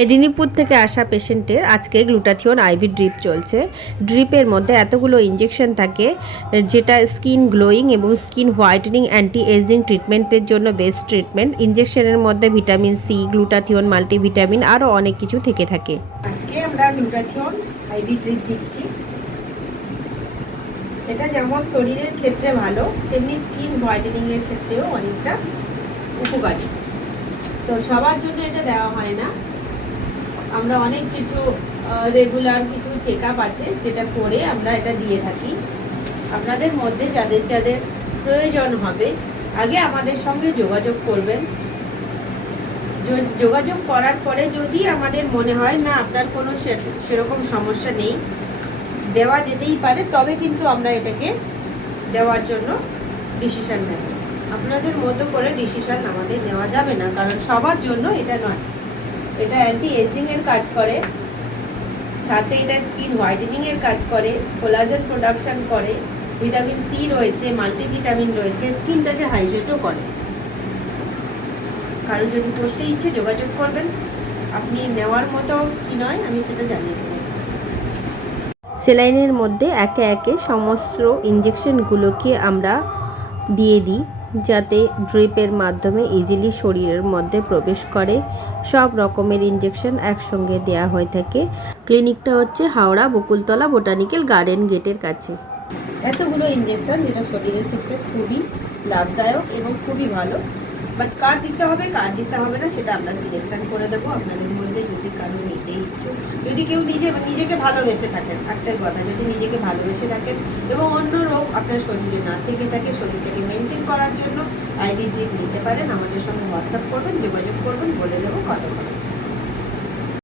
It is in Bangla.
মেদিনীপুর থেকে আসা পেশেন্টের আজকে গ্লুটাথিয়ন আইভি ড্রিপ চলছে। ড্রিপের মধ্যে এতগুলো ইঞ্জেকশন থাকে, যেটা স্কিন গ্লোয়িং এবং স্কিন হোয়াইটেনিং অ্যান্টি এজিং ট্রিটমেন্টের জন্য বেস্ট ট্রিটমেন্ট। ইঞ্জেকশনের মধ্যে ভিটামিন সি, গ্লুটাথিয়ন, মাল্টিভিটামিন আরও অনেক কিছু থেকে থাকে। আজকে আমরা গ্লুটাথিয়ন আইভি ড্রিপ দিচ্ছি। এটা যেমন শরীরের ক্ষেত্রে ভালো, তেমনি স্কিন হোয়াইটেনিংয়ের ক্ষেত্রেও অনেকটা উপকারী। তো সবার জন্য এটা দেওয়া হয় না। আমরা অনেক কিছু রেগুলার কিছু চেক আপ আছে, যেটা করে আমরা এটা দিয়ে থাকি। আপনাদের মধ্যে যাদের যাদের প্রয়োজন হবে, আগে আমাদের সঙ্গে যোগাযোগ করবেন। যোগাযোগ করার পরে যদি আমাদের মনে হয় না আপনার কোনো সেরকম সমস্যা নেই, দেওয়া যেতেই পারে, তবে কিন্তু আমরা এটাকে দেওয়ার জন্য ডিসিশন নেব। আপনাদের মতো করে ডিসিশন আমাদের নেওয়া যাবে না, কারণ সবার জন্য এটা নয়। এটা অ্যান্টি এজিংয়ের কাজ করে, সাথে এটা স্কিন হোয়াইটেনিংয়ের কাজ করে, কোলাজেন প্রোডাকশন করে, ভিটামিন সি রয়েছে, মাল্টিভিটামিন রয়েছে, স্কিনটাকে হাইড্রেটও করে। কারণ যদি করতে ইচ্ছে যোগাযোগ করবেন, আপনি নেওয়ার মতো কি নয় আমি সেটা জানিয়ে দেবো। সেলাইনের মধ্যে একে একে সমস্ত ইঞ্জেকশনগুলোকে আমরা দিয়ে দিই, যাতে ড্রিপের মাধ্যমে ইজিলি শরীরের মধ্যে প্রবেশ করে। সব রকমের ইঞ্জেকশন একসঙ্গে দেয়া হয়ে থাকে। ক্লিনিকটা হচ্ছে হাওড়া বকুলতলা বোটানিক্যাল গার্ডেন গেটের কাছে। এতগুলো ইঞ্জেকশন যেটা শরীরের ক্ষেত্রে খুবই লাভদায়ক এবং খুবই ভালো। বাট কার দিতে হবে কার দিতে হবে না সেটা আমরা সিলেকশন করে দেবো। আপনাদের মধ্যে যদি কারো নিতে ইচ্ছুক, যদি কেউ নিজেকে ভালোবেসে থাকেন, একটাই কথা, যদি নিজেকে ভালোবেসে থাকেন এবং অন্য রোগ আপনার শরীরে না থেকে থাকে, শরীরটাকে মেনটেন করার জন্য আইভি ড্রিপ নিতে পারেন। আমাদের সঙ্গে হোয়াটসঅ্যাপ করবেন, যোগাযোগ করবেন, বলে দেবো কত